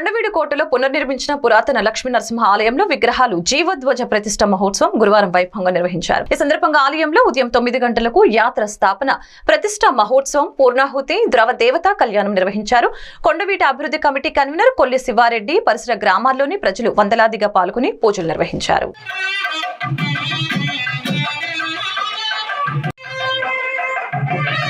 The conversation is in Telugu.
కొండవీడు కోటలో పునర్నిర్మించిన పురాతన లక్ష్మీ నరసింహ ఆలయంలో విగ్రహాలు జీవధ్వజ ప్రతిష్ట మహోత్సవం గురువారం వైభవంగా నిర్వహించారు ఈ సందర్భంగా ఆలయంలో ఉదయం తొమ్మిది గంటలకు యాత్ర స్థాపన ప్రతిష్ట మహోత్సవం పూర్ణాహుతి ద్రవ దేవతా కళ్యాణం నిర్వహించారు కొండవీటి అభివృద్ధి కమిటీ కన్వీనర్ కొల్లి శివారెడ్డి పరిసర గ్రామాల్లోని ప్రజలు వందలాదిగా పాల్గొని పూజలు నిర్వహించారు Thank you.